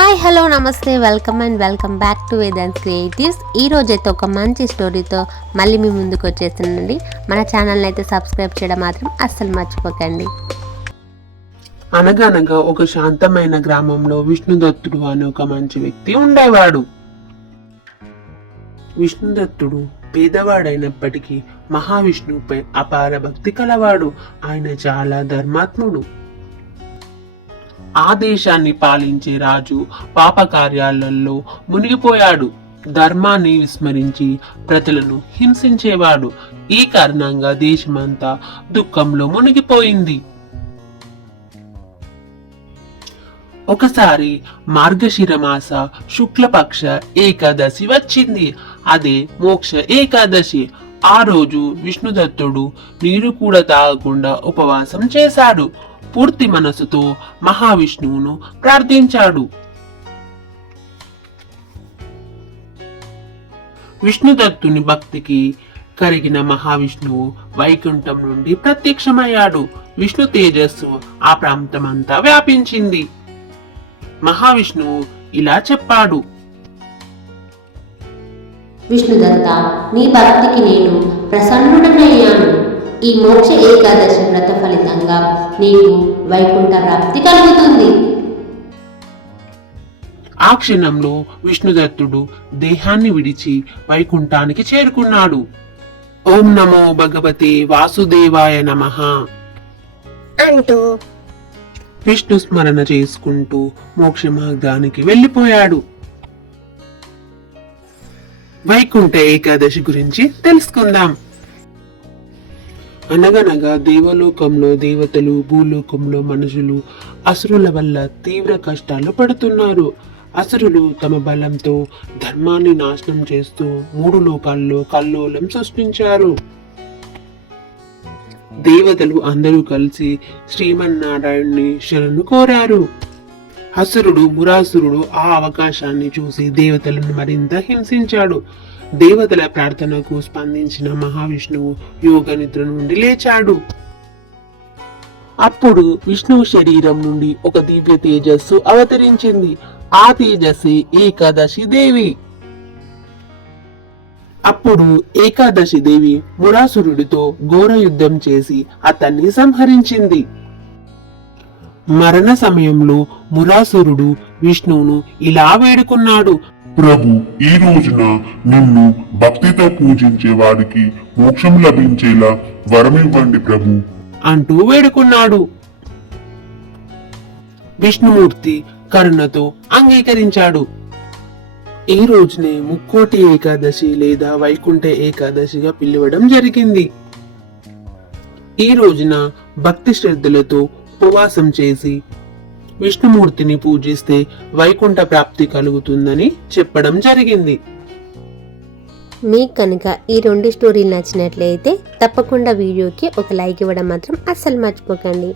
Hi hello నమస్తే welcome back to Vedant creatives. ఈ రోజైతే ఒక మంచి స్టోరీతో మళ్ళీ మీ ముందుకు వచ్చేసిందండి. మన ఛానల్ని అయితే సబ్స్క్రైబ్ చేయడం మాత్రం అస్సలు మర్చిపోకండి. అనగనగా ఒక శాంతమైన గ్రామంలో విష్ణుదత్తుడు అనే ఒక మంచి వ్యక్తి ఉండేవాడు. విష్ణుదత్తుడు పేదవాడైనప్పటికీ మహావిష్ణువుపై అపార భక్తి కలవాడు. ఆయన చాలా ధర్మాత్ముడు. ఆ దేశాన్ని పాలించే రాజు పాపకార్యాలలో మునిగిపోయాడు. ధర్మాన్ని విస్మరించి ప్రజలను హింసించేవాడు. ఈ కారణంగా దేశమంతా దుఃఖంలో మునిగిపోయింది. ఒకసారి మార్గశిర మాస శుక్లపక్ష ఏకాదశి వచ్చింది. అదే మోక్ష ఏకాదశి. ఆ రోజు విష్ణుదత్తుడు నీరు కూడా తాగకుండా ఉపవాసం చేశాడు. పూర్తి మనసుతో మహావిష్ణువును ప్రార్థించాడు. విష్ణుదత్తుని భక్తికి కరిగిన మహావిష్ణువు వైకుంఠం నుండి ప్రత్యక్షమయ్యాడు. విష్ణు తేజస్సు ఆ ప్రాంతమంతా వ్యాపించింది. మహావిష్ణువు ఇలా చెప్పాడు: విష్ణుదత్త, నీ భక్తికి నేను ప్రసన్నుడనయ్యాను. ఈ మోక్ష ఏకాదశి వ్రత ఫలితంగా నీకు వైకుంఠ ప్రాప్తి కలుగుతుంది. ఆ క్షణంలో విష్ణుదత్తుడు దేహాన్ని విడిచి వైకుంఠానికి చేరుకున్నాడు. ఓం నమో భగవతే వాసుదేవాయ నమః అంటూ విష్ణు స్మరణ చేసుకుంటూ మోక్ష మార్గానికి వెళ్ళిపోయాడు. వైకుంఠ ఏకాదశి గురించి తెలుసుకుందాం. అనగనగా దేవలోకంలో దేవతలు, భూలోకంలో మనుషులు అసురుల వల్ల తీవ్ర కష్టాలు పడుతున్నారు. అసురులు తమ బలంతో ధర్మాన్ని నాశనం చేస్తూ 3 లోకాల్లో కల్లోలం సృష్టించారు. దేవతలు అందరూ కలిసి శ్రీమన్నారాయణ్ణి శరణు కోరారు. అసురుడు మురాసురుడు ఆ అవకాశాన్ని చూసి దేవతలను మరింత హింసించాడు. దేవతల ప్రార్థనకు స్పందించిన మహావిష్ణువు యోగ నిద్ర నుండి లేచాడు. అప్పుడు విష్ణువు శరీరం నుండి ఒక దివ్య తేజస్సు అవతరించింది. ఆ తేజస్సు ఏకాదశి దేవి. అప్పుడు ఏకాదశి దేవి మురాసురుడితో ఘోర యుద్ధం చేసి అతన్ని సంహరించింది. మరణ సమయంలో మురాసురుడు విష్ణువును ఇలా వేడుకున్నాడు: ప్రభు, ఈ రోజున నిన్ను భక్తితో పూజించే వారికి మోక్షం లభించేలా వరమివ్వండి ప్రభు అంటూ వేడుకున్నాడు. విష్ణుమూర్తి కరుణతో అంగీకరించాడు. ఈ రోజునే ముక్కోటి ఏకాదశి లేదా వైకుంఠ ఏకాదశిగా పిలవడం జరిగింది. ఈ రోజున భక్తి శ్రద్ధలతో ఉపవాసం చేసి విష్ణుమూర్తిని పూజిస్తే వైకుంఠ ప్రాప్తి కలుగుతుందని చెప్పడం జరిగింది. మీకు కనుక ఈ 2 స్టోరీలు నచ్చినట్లయితే తప్పకుండా వీడియోకి ఒక లైక్ ఇవ్వడం మాత్రం అస్సలు మర్చిపోకండి.